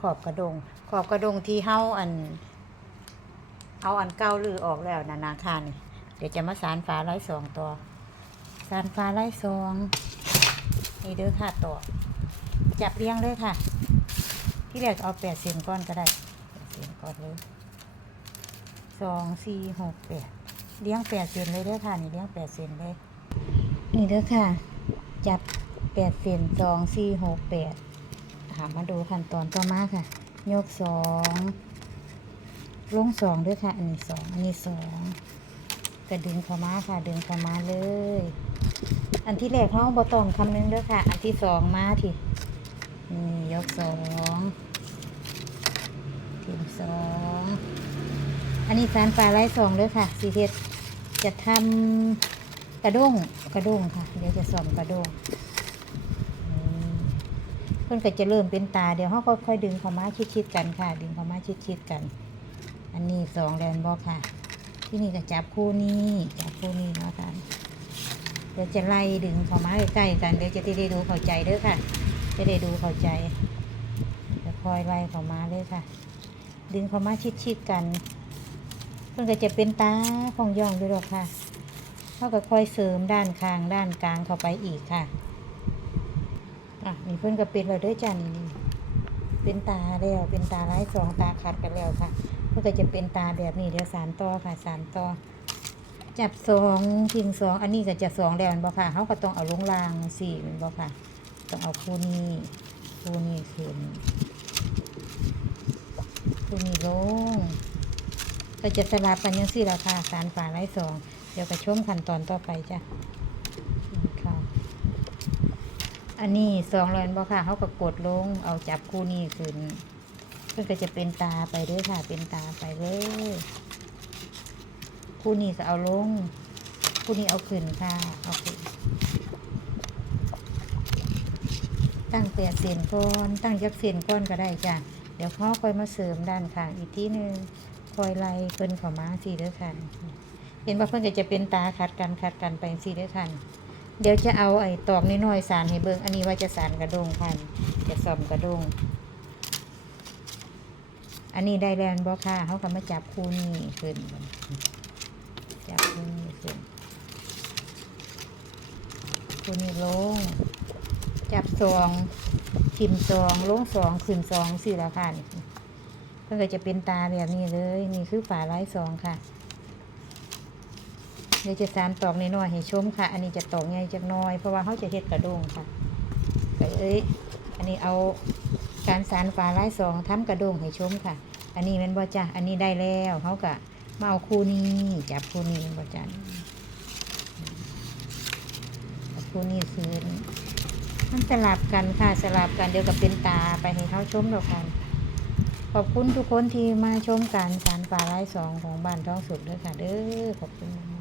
ขอบกระดง ขอบกระดงที่เฮาอัน เอาอันเก่าลือออกแล้วนานาคานี่เดี๋ยวจะมาสารฟ้าไร้สองตัวสารฟ้าไร้สองนี่เด้อค่ะต่อจับเรียงเลยค่ะ ที่แรกเอาแปดเซนก้อนก็ได้เซนก้อนเลยสองสี่หกแปดเลี้ยงแปดเซนเลยเด้อค่ะ นี่เลี้ยงแปดเซนเลย นี่เด้อค่ะ จับแปดเซนสองสี่หกแปด หามาดูขั้นตอนต่อมาค่ะยกสองลงสองด้วยค่ะ อันนี้สองอันนี้สองกระดึงเข้ามาค่ะ ดึงเข้ามาเลย อันที่แรกเขาบอต้องคำนึงด้อค่ะ อันที่สองมาทีนี่ยกสองทีมสองอันนี้สารปลาไร้สองด้อค่ะสีเทศจะทำกระด้งกระด้งค่ะ เดี๋ยวจะสอมกระด้ง เพื่อนก็จะเริ่มเป็นตาเดี๋ยวเขาก็ค่อยดึงเข้ามาชิดๆกันค่ะ ดึงเข้ามาชิดๆกัน อันนี้สองแลนบอค่ะ ที่นี่ก็จับคู่นี้จับคู่นี้เนาะค่ะเดี๋ยวจะไล่ดึงเข้ามาใกล้ๆกันเดี๋ยวจะได้ดูเข้าใจเด้อค่ะ จะได้ดูเข้าใจจะคอยไล่เข้ามาเลยค่ะ ดึงเข้ามาชิดๆกันเพื่อนก็จะเป็นตาของย่องด้วยหรอกค่ะเขาก็ค่อยเสริมด้านข้างด้านกลางเข้าไปอีกค่ะ อะนี่เพื่อนก็ป็นเราด้วยจ้านี่นี่เป็นตาแล้วเป็นตาไร้สองตาขัดกันแล้วค่ะเพื่นก็จะเป็นตาแบบนี้เดี๋ยวสารต่อค่ะสารต่อจับสองพิงสองอันนี้ก็จะสองแล้วม่นบ่ค่ะเขาก็ต้องเอาลงรางสี่มันบ่ค่ะ ต้องเอาคู่นี้คู่นี้ขึ้นคู่นี้ลงก็จะสลับกันยังสี่ราคาสารฝาไร้สองเดี๋ยวไปชมขั้นตอนต่อไปจ้ะนี่ค่ะ อันนี้สองแล้วแม่นบ่ค่ะเขาก็กดลงเอาจับคู่นี้ขึ้นเพื่อก็จะเป็นตาไปด้วยค่ะ เป็นตาไปเลยคู่นี้ก็เอาลงคู่นี้เอาขึ้นค่ะเอาขึ้นตั้งแปดเสียนก้อนตั้งยักษ์เสียนก้อนก็ได้จ้ะเดี๋ยวเขาคอยมาเสริมด้านข้างอีกที่หนึ่งคอยไล่เพิ่นเข้ามาสี่เด้อคันเห็นว่าเพิ่นก็จะเป็นตาขัดกันขัดกันไปสี่เด้อคัน เดี๋ยวจะเอาไอ้ตอกน้อยๆสารให้เบิ่งอันนี้ว่าจะสารกระดงคันจะซ่อมกระดง อันนี้ได้แลนบ่ค่ะเขาก็มาจับคู่นี้ขึ้น จับคู่นี้ขึ้นคู่นี้ลง จับสองทิมสองลงสองขึ้นสองสี่ละค่ะเพื่อจะเป็นตาแบบนี้เลย นี่คือฝาไร้สองค่ะ เดี๋ยวจะสานตอกน้อยๆให้ชมค่ะ อันนี้จะตอกใหญ่จักน้อยเพราะว่าเขาจะเฮ็ดกระด้งค่ะก็เอ้ยอันนี้เอาการสานฝาไร้สองทำกระด้งให้ชมค่ะ อันนี้มันบ่จ้ะอันนี้ได้แล้วเขากะมาเอาคู่นี้จับคู่นี้บ่จ้ะเอาคู่นี้คืนมันสลับกันค่ะสลับกันเดี๋ยวกับเป็นตาไปให้เขาชมดอกกันขอบคุณทุกคนที่มาชมการสารป่าไร้สองของบ้านท้องสุดด้วยค่ะเด้อขอบคุณ